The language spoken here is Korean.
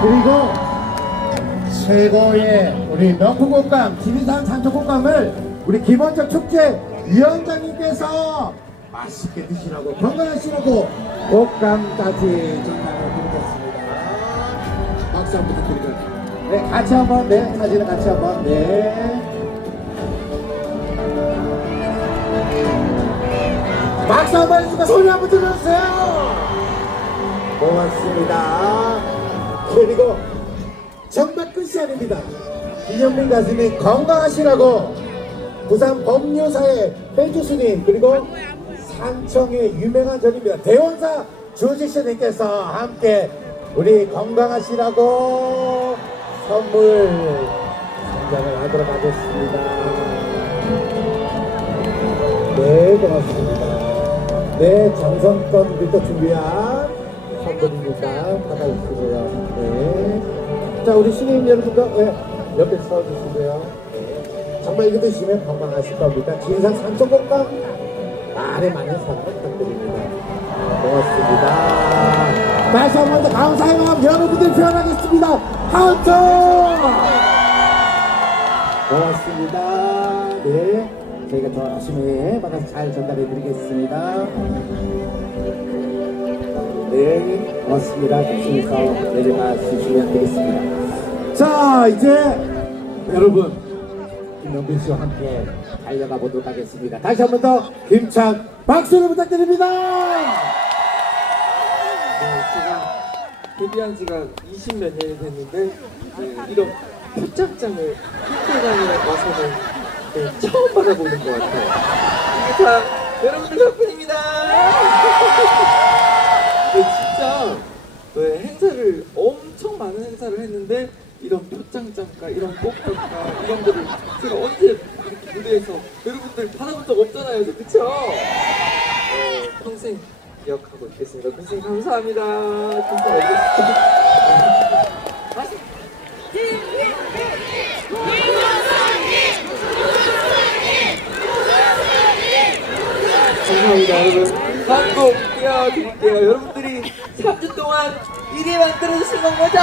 그리고 최고의 우리 명품 꽃감, 지리산 산초 꽃감을 우리 김원철 축제 위원장님께서 맛있게 드시라고 건강하시라고 꽃감까지 전달해 드리겠습니다. 박수 한번 부탁드리고요. 네, 같이 한번, 네, 사진을 같이 한번, 네. 박수 한번 해주고 소리 한번 들려주세요. 고맙습니다. 그리고 정말 끝이 아닙니다. 김영민 가수님 건강하시라고 부산 법료사의 벤주스님 그리고 산청의 유명한 전입니다. 대원사 주지씨님께서 함께 우리 건강하시라고 선물 선정을 하도록 하겠습니다. 네, 고맙습니다. 네, 정성껏 우리도 준비한 선물입니다. 받아주시고요. 네. 자, 우리 신인 여러분도 네, 옆에 서주시고요. 네. 정말 이거 드시면 건강하실 겁니다. 진산 산초곡감 많이 많이 사랑 부탁드립니다. 고맙습니다. 다시 한 번 더 감사의 마음 여러분들 표현하겠습니다. 한초 고맙습니다. 네. 저희가 더 열심히 받아서 잘 전달해 드리겠습니다. 네, 고맙습니다. 조심해서 내려가 주시면 되겠습니다. 자, 이제 여러분, 김영빈 씨와 함께 달려가 보도록 하겠습니다. 다시 한 번더 힘찬 박수를 부탁드립니다. 네, 제가 데뷔한 지가 20 몇 년이 됐는데 네, 이런 표창장을 학교장에 와서는 네, 처음 받아보는 것 같아요. 이게 다 여러분들 덕분입니다. 네, 진짜 네, 행사를 엄청 많은 행사를 했는데 이런 표창장과 이런 꽃병과 이런 거를 제가 언제 이렇게 무대에서 여러분들 받아본 적 없잖아요, 그렇죠? 네, 평생 기억하고 있겠습니다. 선생님 감사합니다. 진짜 알겠습니다. 감사합니다 여러분. 한곡 띄워드릴게요. 여러분들이 3주 동안 일이 만들어주신 건 거죠?